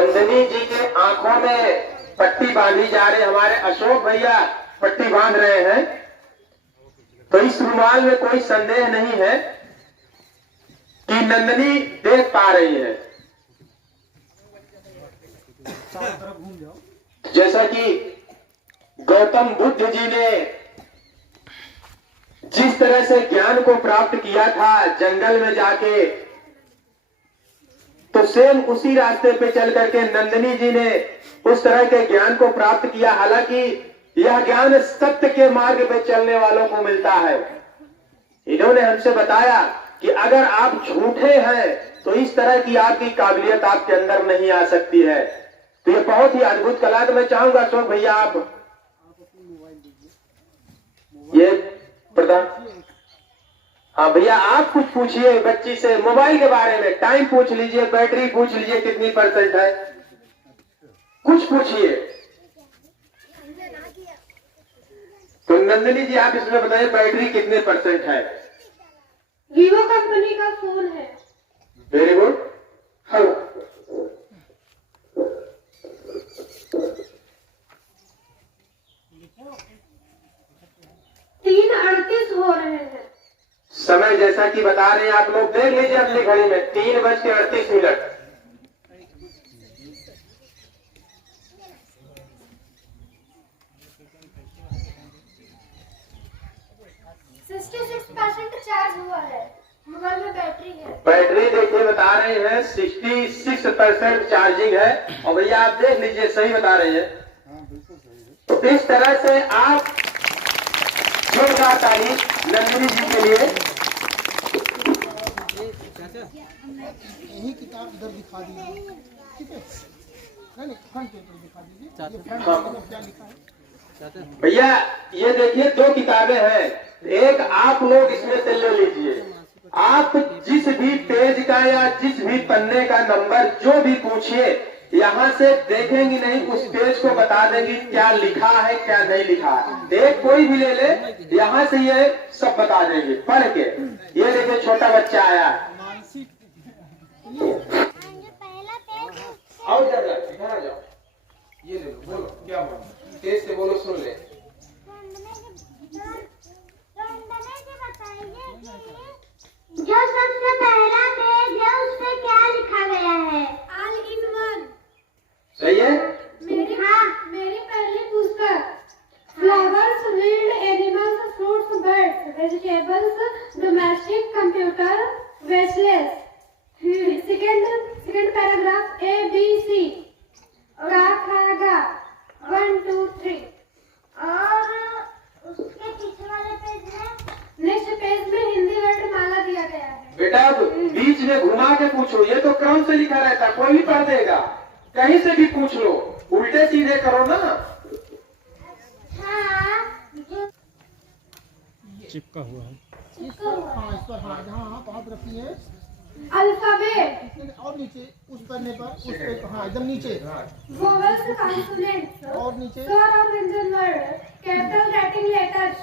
नंदिनी जी के आंखों में पट्टी बांधी जा रही, हमारे अशोक भैया पट्टी बांध रहे हैं। तो इस रुमाल में कोई संदेह नहीं है कि नंदिनी देख पा रही है। जैसा कि गौतम बुद्ध जी ने जिस तरह से ज्ञान को प्राप्त किया था जंगल में जाके, तो सेम उसी रास्ते पे चल करके नंदिनी जी ने उस तरह के ज्ञान को प्राप्त किया। हालांकि यह ज्ञान सत्य के मार्ग पे चलने वालों को मिलता है। इन्होंने हमसे बताया कि अगर आप झूठे हैं तो इस तरह की आपकी काबिलियत आपके अंदर नहीं आ सकती है। तो ये बहुत ही अद्भुत कला। तो मैं चाहूंगा अशोक भैया आप ये प्रधान, हाँ भैया आप कुछ पूछिए बच्ची से मोबाइल के बारे में। टाइम पूछ लीजिए, बैटरी पूछ लीजिए कितनी % है, कुछ पूछिए। तो नंदिनी जी आप इसमें बताइए बैटरी कितने % है। वीवो कंपनी का फोन है। Very good. हाँ 3:38 हो रहे हैं। समय जैसा कि बता रहे हैं आप लोग, देख लीजिए अपनी घड़ी में 3:38। 66% चार्ज हुआ है। मोबाइल में बैटरी है। बैटरी देखिए बता रहे हैं 66% चार्जिंग है। और भैया आप देख लीजिए सही बता रहे हैं। तो इस तरह से आप जोरदार तारीफ नंदिनी जी के लिए। यही किताब इधर दिखा दीजिए, ठीक है? फ्रंट पेपर दिखा दीजिए, क्या लिखा है भैया। ये देखिए 2 किताबें हैं, एक आप लोग इसमें से ले लीजिए। आप जिस भी पेज का या जिस भी पन्ने का नंबर जो भी पूछिए, यहाँ से देखेंगी नहीं, उस पेज को बता देंगी क्या लिखा है क्या नहीं लिखा है। एक कोई भी ले ले, यहाँ से ये सब बता देंगे पढ़ के। ये देखिए छोटा बच्चा आया। और इधर आ जाओ, ये ले लो, बोलो क्या बोलो, तेज से बोलो, सुन ले। जो सबसे पहला पेज है उस पे क्या लिखा गया है? All in one. सही है। मेरी पहली पुस्तक flowers, wild animals, fruits, birds, vegetables, domestic, computer, wasteless. Second paragraph ABC का खा गा 1 2 3। और उसके पीछे वाले पेज में नेक्स्ट पेज में हिंदी वर्णमाला दिया गया है। बेटा अब बीच में घुमा के पूछो, ये तो क्रम से लिखा रहता है, कोई भी पढ़ देगा। कहीं से भी पूछ लो, उल्टे सीधे करो ना। चिपका हुआ है इस पर। हाँ पाँच रखिए। अल्फाबेट और नीचे उस पन्ने पर, उस पे हाँ एकदम नीचे। वोवेल्स, कॉन्सोनेंट्स और नीचे स्वर और व्यंजन वर्ड, कैपिटल राइटिंग लेटर्स,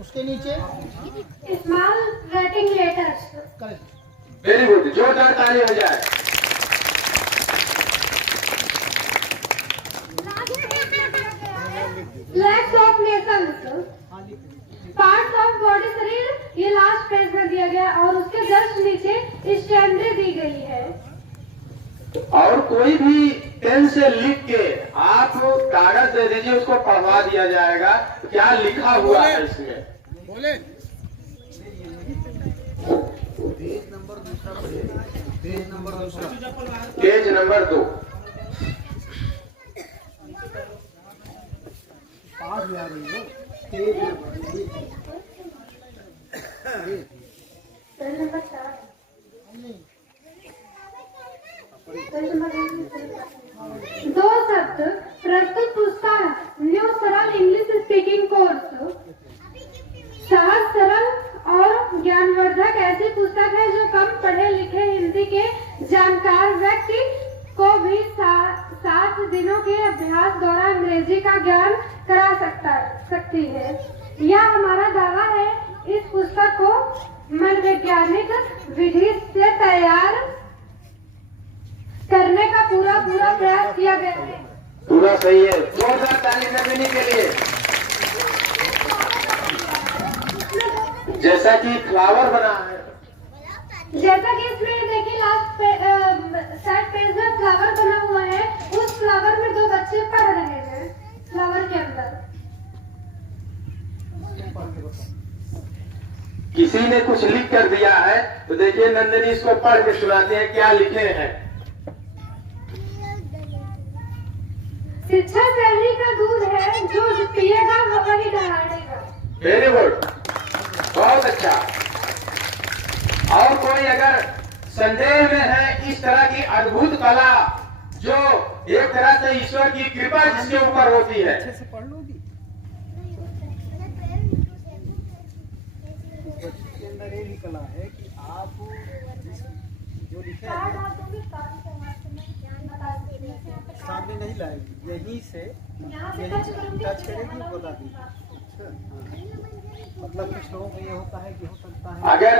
उसके नीचे small writing letters. Correct. Very good, जोरदार ताली हो जाए। Flags of Nations, parts of body, शरीर, ये लास्ट पेज में दिया गया। और उसके जस्ट नीचे स्टैंडरी दी गई है। और कोई भी पेन से लिख के आप कागज दे दीजिए, उसको पढ़वा दिया जाएगा क्या लिखा हुआ है इसमें। बोले पेज नंबर 2। दो शब्द प्रस्तुत पुस्तक न्यू सरल इंग्लिश स्पीकिंग कोर्स। सहज, सरल और ज्ञानवर्धक ऐसी पुस्तक है जो कम पढ़े लिखे हिंदी के जानकार व्यक्ति को भी 7 दिनों के अभ्यास द्वारा अंग्रेजी का ज्ञान करा सकती है। यह हमारा दावा है। इस पुस्तक को मनोवैज्ञानिक विधि से तैयार करने पूरा प्रयास किया गया है। पूरा सही है, जोरदार ताली नंदिनी के लिए। जैसा कि फ्लावर बना है, जैसा कि इसमें देखिए लास्ट साइड पेज में फ्लावर बना हुआ है, उस फ्लावर में 2 बच्चे पढ़ रहे हैं फ्लावर के अंदर। किसी ने कुछ लिख कर दिया है, तो देखिए नंदिनी इसको पढ़ के सुनाते हैं क्या लिखे हैं। शिक्षा शहरी का दूध है, जो पिएगा वही दहाड़ेगा। वेरी गुड, बहुत अच्छा। और कोई अगर संदेह में है इस तरह की अद्भुत कला जो एक तरह से ईश्वर की कृपा जिसके ऊपर होती है, अच्छे से पढ़ लोगी। इसके अंदर ये भी कला है कि आप जो लिखे हैं सामने नहीं लाएगी, यहीं से टच करेगी, बता देगी। अच्छा, हाँ। मतलब कुछ लोगों को ये होता है कि हो सकता है अगर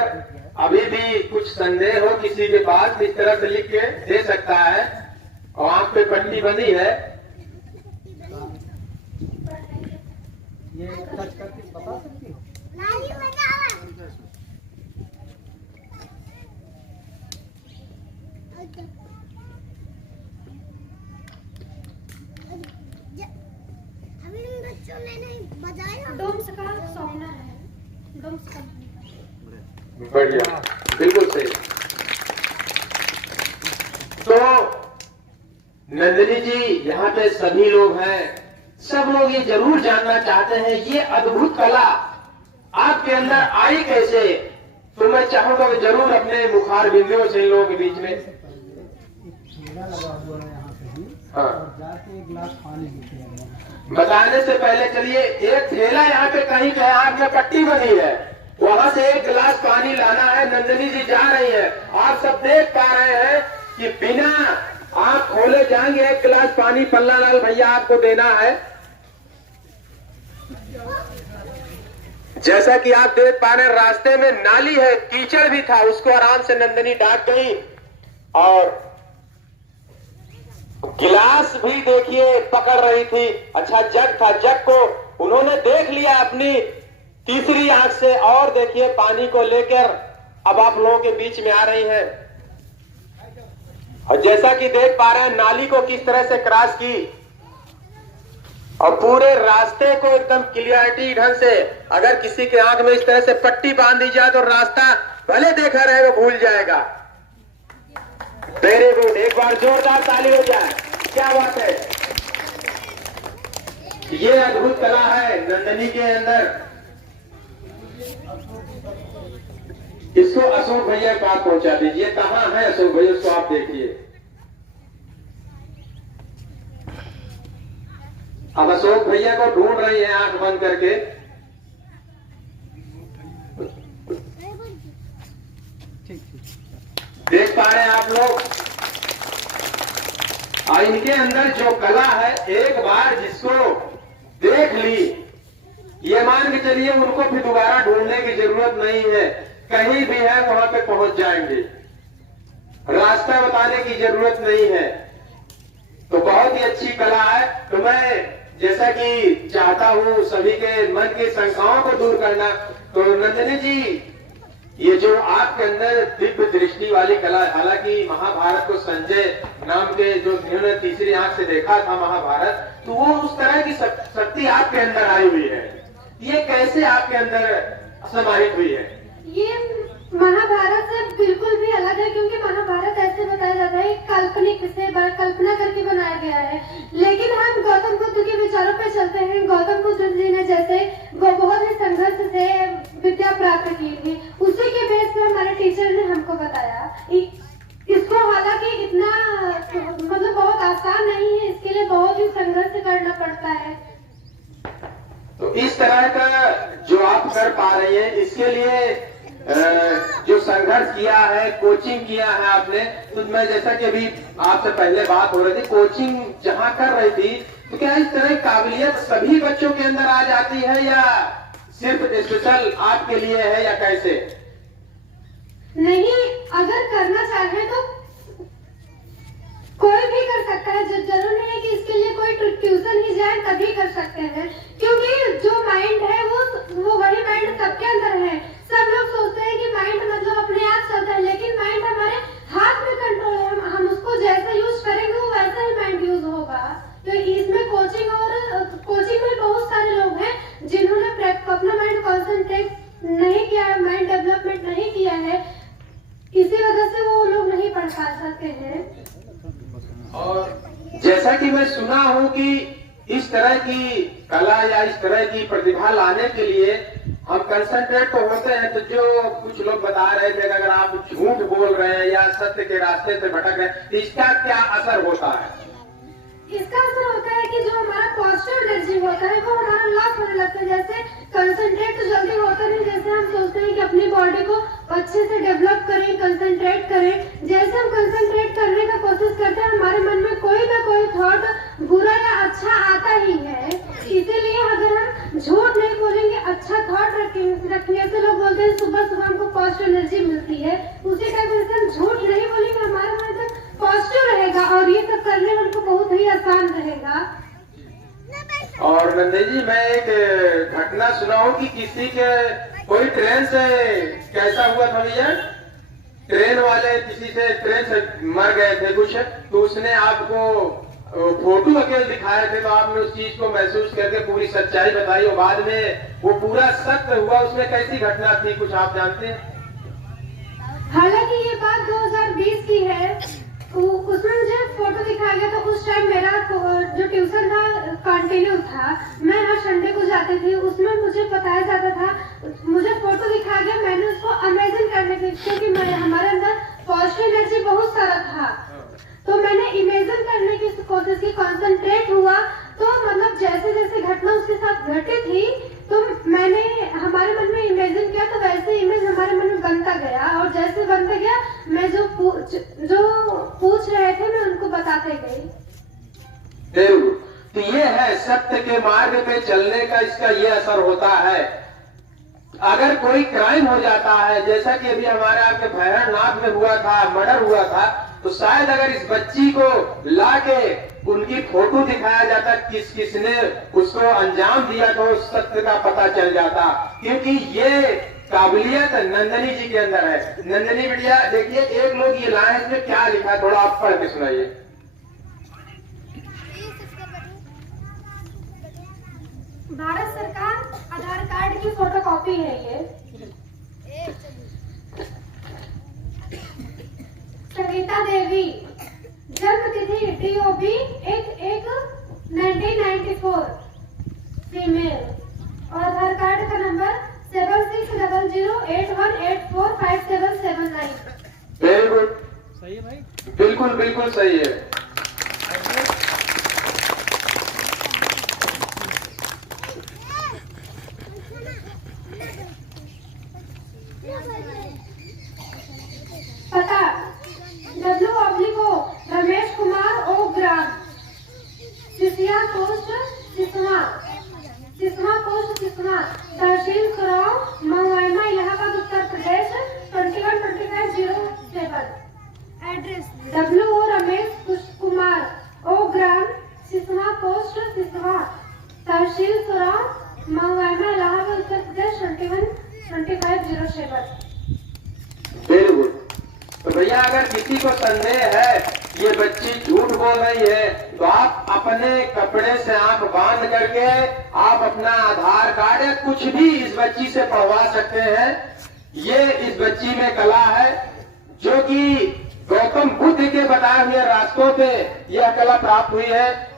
अभी भी कुछ संदेह हो किसी के पास, इस तरह से लिख के दे सकता है। और आंख पे पट्टी बनी है, ये टच करके बता सकती हो। डोम्स का सौना है, डोम्स का। बढ़िया, बिल्कुल सही। तो नंदिनी जी, यहाँ पे सभी लोग हैं, सब लोग ये जरूर जानना चाहते हैं ये अद्भुत कला आपके अंदर आई कैसे। तो मैं चाहूंगा कि जरूर अपने मुखार बिंदियों से इन लोगों के बीच में ठेला लगा हुआ है यहाँ पे भी, हाँ। और जाके एक गिलास पानी पीते हैं। बताने से पहले चलिए, एक ठेला यहाँ पे कहीं पे आग में पट्टी बनी है, वहां से एक गिलास पानी लाना है। नंदिनी जी जा रही है, आप सब देख पा रहे हैं कि बिना आंख खोले जाएंगे, एक गिलास पानी पल्लालाल भैया आपको देना है। जैसा कि आप देख पा रहे हैं, रास्ते में नाली है, कीचड़ भी था, उसको आराम से नंदिनी डाक गई। और गिलास भी देखिए पकड़ रही थी, अच्छा जग था, जग को उन्होंने देख लिया अपनी तीसरी आंख से, और देखिए पानी को लेकर अब आप लोगों के बीच में आ रही हैं। और जैसा कि देख पा रहे हैं नाली को किस तरह से क्रॉस की, और पूरे रास्ते को एकदम क्लियरिटी ढंग से, अगर किसी के आंख में इस तरह से पट्टी बांध दी जाए तो रास्ता भले देखा रहेगा भूल जाएगा। वेरी गुड, एक बार जोरदार ताली हो जाए, क्या बात है। ये अद्भुत कला है नंदिनी के अंदर। इसको अशोक भैया के पास पहुंचा दीजिए, कहाँ है अशोक भैया, उसको आप देखिए। अब अशोक भैया को ढूंढ रही है आंख बंद करके। देख पा रहे हैं आप लोग, इनके अंदर जो कला है, एक बार जिसको देख ली, ये मान के चलिए उनको फिर दोबारा ढूंढने की जरूरत नहीं है, कहीं भी है वहां पे पहुंच जाएंगे, रास्ता बताने की जरूरत नहीं है। तो बहुत ही अच्छी कला है। तो मैं जैसा कि चाहता हूं सभी के मन की शंकाओं को दूर करना, तो नंदिनी जी, ये जो आपके अंदर दिव्य दृष्टि वाली कला, हालांकि महाभारत को संजय नाम के जो जिन्होंने तीसरी आंख से देखा था महाभारत, तो वो उस तरह की शक्ति आपके अंदर आई हुई है, ये कैसे आपके अंदर समाहित हुई है? ये महाभारत से बिल्कुल भी अलग है, क्योंकि महाभारत ऐसे बताया जाता है काल्पनिक से कल्पना करके बनाया गया है, लेकिन हम गौतम बुद्ध के विचारों पे चलते हैं। गौतम बुद्ध जी ने जैसे बहुत ही संघर्ष से विद्या प्राप्त की थी, उसी के बेस पे हमारे टीचर ने हमको बताया। इसको हालांकि इतना मतलब बहुत आसान नहीं है, इसके लिए बहुत ही संघर्ष करना पड़ता है। तो इस तरह का जो आप कर पा रही हैं, इसके लिए जो संघर्ष किया है, कोचिंग किया है आपने, तो मैं जैसा कि अभी आपसे पहले बात हो रही थी, कोचिंग जहां कर रही थी, तो क्या इस तरह की काबिलियत सभी बच्चों के अंदर आ जाती है, या सिर्फ स्पेशल आपके लिए है, या कैसे? नहीं, अगर करना चाहे तो कोई भी कर सकता ट्यूशन ही जाए तभी कर सकते हैं, क्योंकि जो माइंड है वो वही माइंड सबके अंदर है। सब लोग सोचते हैं कि माइंड मतलब अपने आप चलता है, लेकिन माइंड हमारे हाथ में कंट्रोल है। हम उसको जैसे यूज करेंगे वो वैसा ही माइंड यूज होगा। तो इसमें कोचिंग में बहुत सारे लोग हैं जिन्होंने अपना माइंड कॉन्सेंट्रेट नहीं किया है, माइंड डेवलपमेंट नहीं किया है, इसी वजह से वो लोग नहीं पढ़ पा सकते हैं। और जैसा कि मैं सुना हूं कि इस तरह की कला या इस तरह की प्रतिभा लाने के लिए हम कंसंट्रेट तो होते हैं, तो जो कुछ लोग बता रहे थे कि अगर आप झूठ बोल रहे हैं या सत्य के रास्ते से भटक रहे हैं तो इसका क्या असर होता है? इसका असर होता है कि जो हमारा पॉजिटिव एनर्जी होता है वो हमारा लॉस होने लगता है। जैसे कंसंट्रेट तो जल्दी होता नहीं, जैसे हम सोचते हैं कि अपनी बॉडी को अच्छे से डेवलप करें, कंसंट्रेट करें। जैसे हम कंसंट्रेट करने का कोशिश करते हैं हमारे मन में कोई ना कोई थॉट बुरा या अच्छा आता ही है। इसीलिए अगर हम झूठ नहीं बोलेंगे, अच्छा थॉट रखने से लोग बोलते हैं सुबह सुबह हमको पॉजिटिव एनर्जी मिलती है, उसी टाइप से हम झूठ नहीं बोलेंगे हमारा मन तक पॉजिटिव रहेगा और ये सब करने में हमको बहुत ही आसान रहेगा। और नंदनी जी, मैं एक घटना सुना हूँ कि किसी के कोई ट्रेन से कैसा हुआ था भैया, ट्रेन वाले किसी से ट्रेन से मर गए थे कुछ, तो उसने आपको फोटो अकेले दिखाए थे, तो आपने उस चीज को महसूस करके पूरी सच्चाई बताई और बाद में वो पूरा सत्य हुआ। उसमें कैसी घटना थी, कुछ आप जानते हैं? हालांकि ये बात 2020 की है, उसमें मुझे फोटो दिखाया गया था। उस टाइम मेरा जो ट्यूशन था कंटिन्यू था, मैं हर संडे को जाती थी, उसमें मुझे बताया जाता था, मुझे फोटो दिखाया गया, मैंने उसको इमेजिन करने की, क्योंकि हमारे अंदर पॉजिटिव एनर्जी बहुत सारा था, तो मैंने इमेजिन करने की कोशिश की, कंसंट्रेट हुआ, तो मतलब जैसे जैसे घटना उसके साथ घटी थी तो मैंने हमारे मन में इमेजिन किया, तो वैसे इमेज हमारे मन में बनता गया और जैसे बनता गया मैं जो पूछ रहे थे मैं उनको बताते गई। तो ये है सत्य के मार्ग पे चलने का, इसका ये असर होता है। अगर कोई क्राइम हो जाता है, जैसा कि अभी हमारे आपके भैरवनाथ में हुआ था, मर्डर हुआ था, तो शायद अगर इस बच्ची को लाके उनकी फोटो दिखाया जाता किसने उसको अंजाम दिया, तो सत्य का पता चल जाता। क्योंकि ये काबिलियत नंदनी जी के अंदर है। नंदनी बिटिया देखिए, एक लोग ये लाए, इसमें क्या लिखा, थोड़ा आप पढ़ के सुनाइए। भारत सरकार आधार कार्ड की फोटोकॉपी है ये। संगीता देवी, जन्म तिथि DOB 1/1/1994, फीमेल, और आधार कार्ड का नंबर 760081845779। वेरी गुड, सही है भाई, बिल्कुल बिल्कुल सही है। पता W/O रमेश कुमार O ग्राम, सिसिया पोस्ट सिसवा, तहसील Kurao, महुआइमा, Allahabad, Uttar Pradesh 212507। Address W/O Ramesh Kumar O ग्राम, सिसवा पोस्ट सिसवा, तहसील कुराव, महुआइमा, इलाहाबाद, उत्तर प्रदेश 212507। Very good. तो भैया, अगर किसी को संदेह है ये बच्ची झूठ बोल रही है, तो आप अपने कपड़े से आंख बांध करके आप अपना आधार कार्ड या कुछ भी इस बच्ची से पढ़वा सकते हैं। ये इस बच्ची में कला है, जो कि गौतम बुद्ध के बताए हुए रास्तों पे यह कला प्राप्त हुई है।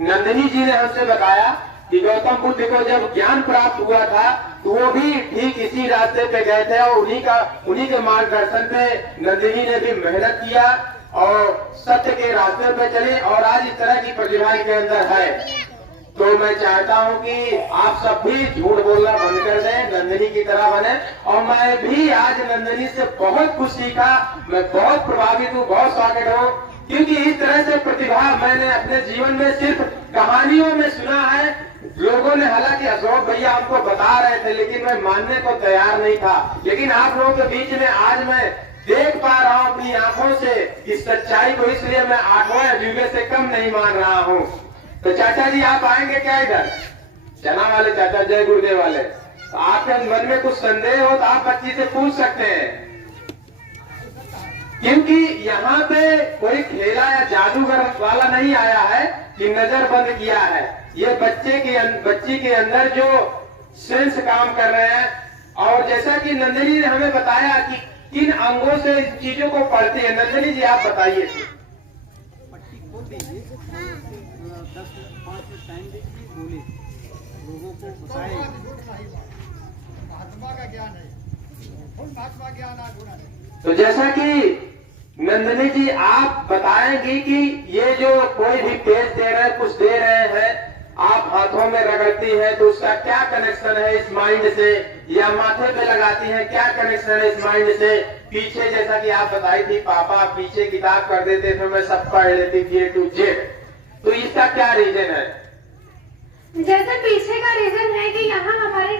नंदिनी जी ने हमसे बताया कि गौतम बुद्ध को जब ज्ञान प्राप्त हुआ था तो वो भी ठीक इसी रास्ते पे गए थे और उन्हीं के मार्गदर्शन पे नंदिनी ने भी मेहनत किया और सत्य के रास्ते पे चले और आज इस तरह की प्रतिभा के अंदर है। तो मैं चाहता हूं कि आप सब भी झूठ बोलना बंद कर दें, नंदिनी की तरह बने। और मैं भी आज नंदिनी से बहुत कुछ सीखा, मैं बहुत प्रभावित हूँ, बहुत स्वागत हूँ, क्योंकि इस तरह से प्रतिभा मैंने अपने जीवन में सिर्फ कहानियों में सुना है। लोगों ने, हालांकि अशोक भैया हमको बता रहे थे, लेकिन मैं मानने को तैयार नहीं था। लेकिन आप लोगों के बीच में आज मैं देख पा रहा हूँ अपनी आंखों से इस सच्चाई को, इसलिए मैं 8वें अजूबे से कम नहीं मान रहा हूँ। तो चाचा जी आप आएंगे क्या इधर? चना वाले चाचा, जय गुरुदेव वाले, तो आपके मन में कुछ संदेह हो तो आप बच्ची से पूछ सकते हैं, क्योंकि यहाँ पे कोई खेला या जादूगर वाला नहीं आया है कि नजर बंद किया है। ये बच्ची के अंदर जो सेंस काम कर रहे हैं। और जैसा कि नंदिनी ने हमें बताया कि किन अंगों से इन चीजों को पढ़ती है, नंदिनी जी आप बताइए। पट्टी खोल दीजिए, 10-5 मिनट टाइम दीजिए, बोले लोगों को बताए। महात्मा का ज्ञान है, महात्मा ज्ञान है। तो जैसा कि नंदिनी जी आप बताएंगी कि ये जो कोई भी पेज दे रहे हैं, कुछ दे रहे हैं, आप हाथों में रगड़ती है तो उसका क्या कनेक्शन है इस माइंड से, या माथे पे लगाती है क्या कनेक्शन है इस माइंड से। पीछे जैसा कि आप बताई थी पापा पीछे किताब कर देते थे, मैं सब पढ़ लेती थी A to Z, तो इसका क्या रीजन है? जैसे पीछे का रीजन है कि यहाँ हमारे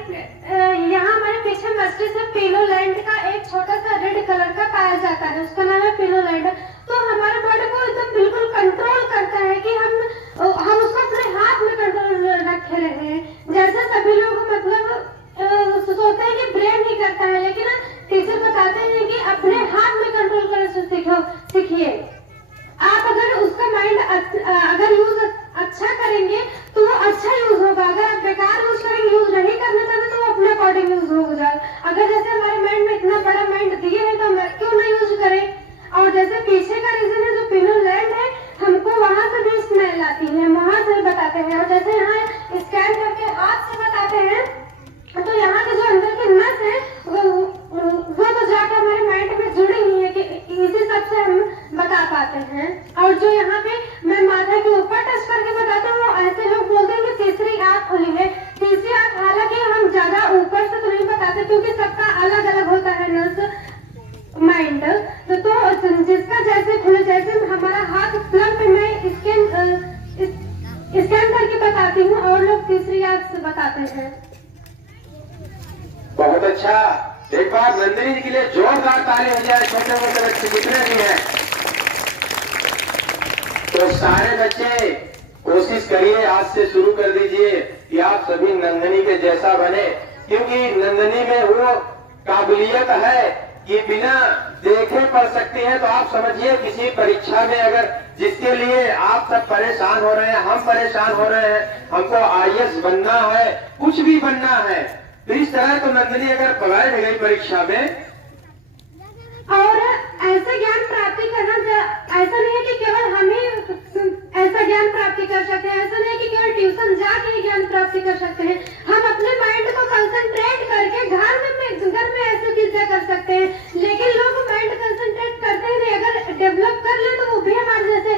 पीछे मस्तिष्क में पिनोलैंड का एक छोटा सा रेड कलर का पाया जाता है, उसका नाम है पिनोलैंड। तो हमारे बॉडी को एकदम बिल्कुल कंट्रोल करता है कि हम उसको अपने हाथ में कंट्रोल रखे रहे हैं। जैसे सभी लोग मतलब सोचते हैं कि ब्रेन ही करता है, लेकिन टीचर बताते हैं कि अपने हाथ में कंट्रोल करना सीखिए। आप अगर उसका माइंड अगर यूज अच्छा करेंगे तो वो अच्छा यूज होगा, अगर आप बेकार यूज करेंगे, यूज नहीं करना चाहते तो वो अपने अकॉर्डिंग यूज हो जाए। अगर जैसे हमारे माइंड में इतना बड़ा माइंड दिए है तो हम क्यों नहीं यूज करें। और जैसे पीछे का रीजन है जो पिनोलैंड है, हमको वहां से भी स्मेल आती है, वहां से बताते हैं। और जैसे यहाँ स्कैन करके हाथ से बताते हैं, तो यहाँ के जो अंदर के नस है वो तो जाकर हमारे माइंड में जुड़ी हुई है कि इसी सब से हम बता पाते हैं। और जो यहाँ पे मैं माथा के ऊपर टच करके बताता हूँ, ऐसे लोग बोलते हैं कि तीसरी आंख खुली है। तीसरी आंख हालांकि हम ज्यादा ऊपर से तो नहीं बताते क्योंकि सबका अलग अलग होता है नस माइंड। तो जिसका जैसे खुले, जैसे हमारा हाथ प्लग पे मैं स्कैन करके बताती हूँ और लोग तीसरी आंख से बताते हैं। बहुत अच्छा, एक बार नंदिनी जी के लिए जोरदार ताली हो जाए। छोटे मोटे बच्चे जितने भी हैं, तो सारे बच्चे कोशिश करिए, आज से शुरू कर दीजिए कि आप सभी नंदिनी के जैसा बने, क्योंकि नंदिनी में वो काबिलियत है कि बिना देखे पढ़ सकती हैं। तो आप समझिए किसी परीक्षा में अगर जिसके लिए आप सब परेशान हो रहे हैं, हम परेशान हो रहे हैं, हमको IAS बनना है, कुछ भी बनना है, तो इस तरह तो नंदिनी अगर बैठ गई परीक्षा में। और ऐसा ज्ञान प्राप्ति करना, ऐसा नहीं है कि केवल हम ही ऐसा ज्ञान प्राप्ति कर सकते हैं, ऐसा नहीं है कि केवल ट्यूशन जाके ही ज्ञान प्राप्ति कर सकते हैं। हम अपने माइंड को कंसंट्रेट करके घर में ऐसे चीजें कर सकते हैं, लेकिन लोग माइंड कंसंट्रेट करते ही नहीं। अगर डेवलप कर ले तो वो भी हमारे जैसे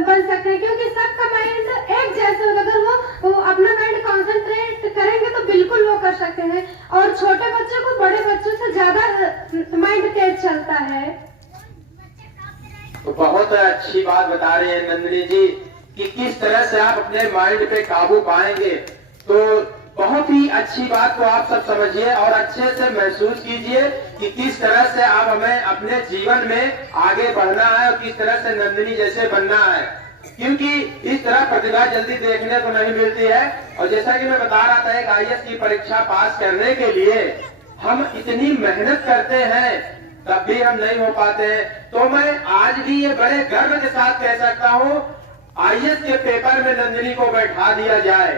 बन सकते हैं, क्योंकि सबका माइंड एक जैसे होगा। अगर वो अपना माइंड कंसंट्रेट करेंगे तो बिल्कुल वो कर सकते हैं। और छोटे बच्चों को बड़े बच्चों से ज्यादा माइंड तेज चलता है। तो बहुत अच्छी बात बता रहे हैं नंदिनी जी कि किस तरह से आप अपने माइंड पे काबू पाएंगे। तो बहुत ही अच्छी बात को आप सब समझिए और अच्छे से महसूस कीजिए कि किस तरह से आप हमें अपने जीवन में आगे बढ़ना है और किस तरह से नंदिनी जैसे बनना है, क्योंकि इस तरह प्रतिभा जल्दी देखने को नहीं मिलती है। और जैसा कि मैं बता रहा था, एक IAS की परीक्षा पास करने के लिए हम इतनी मेहनत करते हैं, तब भी हम नहीं हो पाते हैं। तो मैं आज भी ये बड़े गर्व के साथ कह सकता हूँ, IAS के पेपर में नंदिनी को बैठा दिया जाए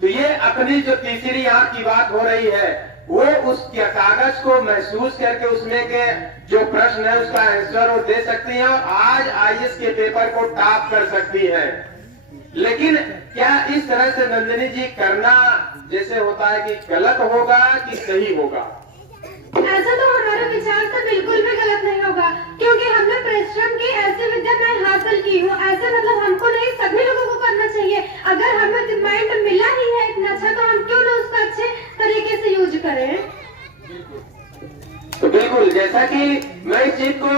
तो ये अपनी जो तीसरी आंख की बात हो रही है, वो उस कागज को महसूस करके उसमें के जो प्रश्न है उसका आंसर वो दे सकती है और आज IAS के पेपर को टॉप कर सकती है। लेकिन क्या इस तरह से नंदिनी जी करना जैसे होता है कि गलत होगा कि सही होगा? ऐसा तो हमारे विचार से बिल्कुल भी गलत नहीं होगा, क्योंकि हमने परिश्रम की, ऐसी विद्या मैं हासिल की हूँ। ऐसे मतलब हमको नहीं, सभी लोगों को करना चाहिए। अगर हमें माइंड मिला ही है इतना अच्छा, तो हम क्यों ना उसका अच्छे तरीके से यूज करें। तो बिल्कुल, जैसा कि मैं इस चीज को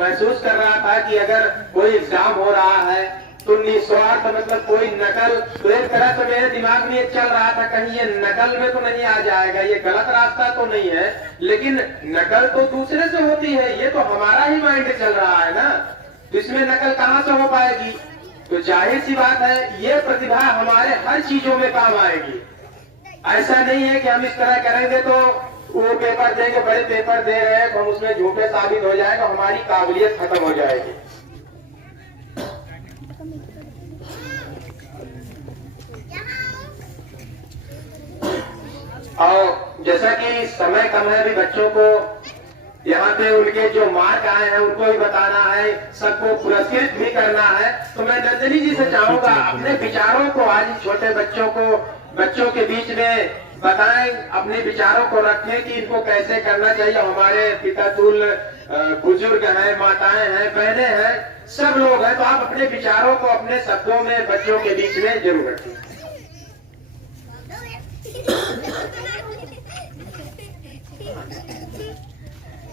महसूस कर रहा था कि अगर कोई एग्जाम हो रहा है तो निस्वार्थ मतलब कोई नकल, तो एक तरह से मेरे दिमाग में ये चल रहा था कहीं ये नकल में तो नहीं आ जाएगा, ये गलत रास्ता तो नहीं है। लेकिन नकल तो दूसरे से होती है, ये तो हमारा ही माइंड चल रहा है ना, तो इसमें नकल कहाँ से हो पाएगी? तो तो जाहिर सी बात है ये प्रतिभा हमारे हर चीजों में काम आएगी। ऐसा नहीं है कि हम इस तरह करेंगे तो वो पेपर देंगे, बड़े पेपर दे रहे हैं तो हम उसमें झूठे साबित हो जाएगा, हमारी काबिलियत खत्म हो जाएगी। और जैसा कि समय कम है, अभी बच्चों को यहाँ पे उनके जो मार्क आए हैं उनको भी बताना है, सबको पुरस्कृत भी करना है। तो मैं नंदिनी जी से चाहूंगा अपने विचारों को आज छोटे बच्चों के बीच में बताएं, अपने विचारों को रखें कि इनको कैसे करना चाहिए। हमारे पिता तुल बुजुर्ग हैं, माताएं हैं, बहनें हैं, सब लोग हैं, तो आप अपने विचारों को अपने शब्दों में बच्चों के बीच में जरूर रखें।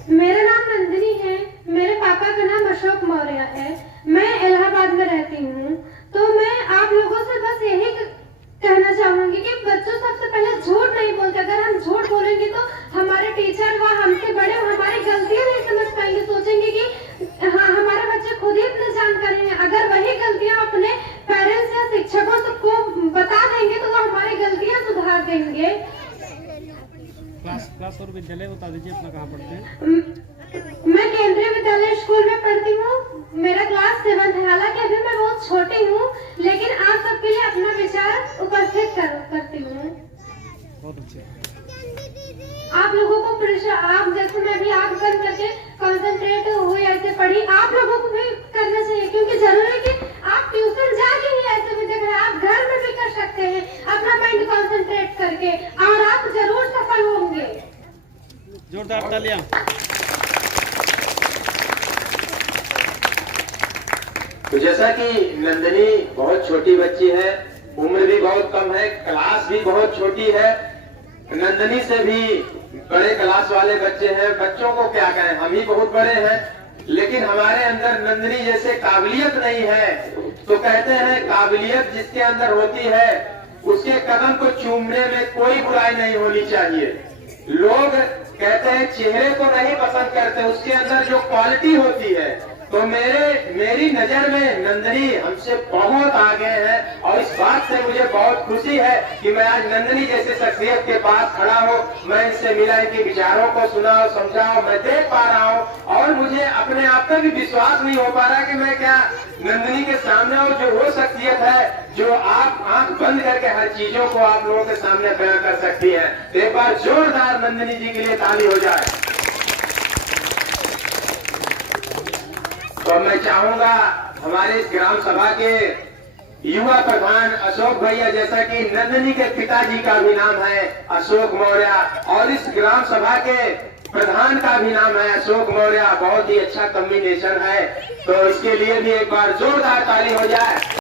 मेरा नाम नंदिनी है, मेरे पापा का नाम अशोक मौर्य है, मैं इलाहाबाद में रहती हूँ। तो मैं आप लोगों से बस यही कहना चाहूंगी कि बच्चों सबसे पहले झूठ नहीं बोलते। अगर हम झूठ बोलेंगे तो हमारे टीचर व हमसे बड़े हमारी गलतियां नहीं समझ पाएंगे, सोचेंगे कि हाँ हमारे बच्चे खुद ही इतने जानकारी हैं। अगर वही गलतियां अपने पेरेंट्स या शिक्षकों को बता देंगे तो वो हमारी गलतियां सुधार देंगे। क्लास और विद्यालय बता दीजिए, अपना कहाँ पढ़ते हैं? मैं केंद्रीय विद्यालय स्कूल में पढ़ती हूँ, मेरा क्लास 7 है। हालांकि अभी मैं बहुत छोटी हूँ, लेकिन आप सबके लिए अपना विचार उपस्थित करती हूँ। बहुत अच्छे। आप लोगों को आप जैसे मैं भी आंख बंद करके कंसंट्रेट हुई ऐसे पढ़ी, आप लोगों को भी करना चाहिए, क्योंकि जरूरी है कि आप ट्यूशन जाके ही ऐसे भी देख रहे हैं, आप घर में भी कर सकते हैं अपना माइंड कंसंट्रेट करके, और आप जरूर सफल होंगे। जोरदार तालियां। तो जैसा कि नंदिनी बहुत छोटी बच्ची है, उम्र भी बहुत कम है, क्लास भी बहुत छोटी है, नंदिनी से भी बड़े क्लास वाले बच्चे हैं। बच्चों को क्या कहें, हम ही बहुत बड़े हैं, लेकिन हमारे अंदर नंदिनी जैसे काबिलियत नहीं है। तो कहते हैं काबिलियत जिसके अंदर होती है उसके कदम को चूमने में कोई बुराई नहीं होनी चाहिए। लोग कहते हैं चेहरे को नहीं पसंद करते, उसके अंदर जो क्वालिटी होती है। तो मेरी नजर में नंदिनी हमसे बहुत आगे है, और इस बात से मुझे बहुत खुशी है कि मैं आज नंदिनी जैसे शख्सियत के पास खड़ा हूँ। मैं इनसे मिला, इनके विचारों को सुना और समझा, और मैं देख पा रहा हूँ, और मुझे अपने आप पर भी विश्वास नहीं हो पा रहा कि मैं क्या नंदिनी के सामने और जो वो शख्सियत है जो आप आंख बंद करके हर चीजों को आप लोगों के सामने बयां कर सकती है। तो एक बार जोरदार नंदिनी जी के लिए ताली हो जाए। तो मैं चाहूंगा हमारे इस ग्राम सभा के युवा प्रधान अशोक भैया, जैसा कि नंदिनी के पिताजी का भी नाम है अशोक मौर्य, और इस ग्राम सभा के प्रधान का भी नाम है अशोक मौर्य, बहुत ही अच्छा कॉम्बिनेशन है। तो इसके लिए भी एक बार जोरदार ताली हो जाए।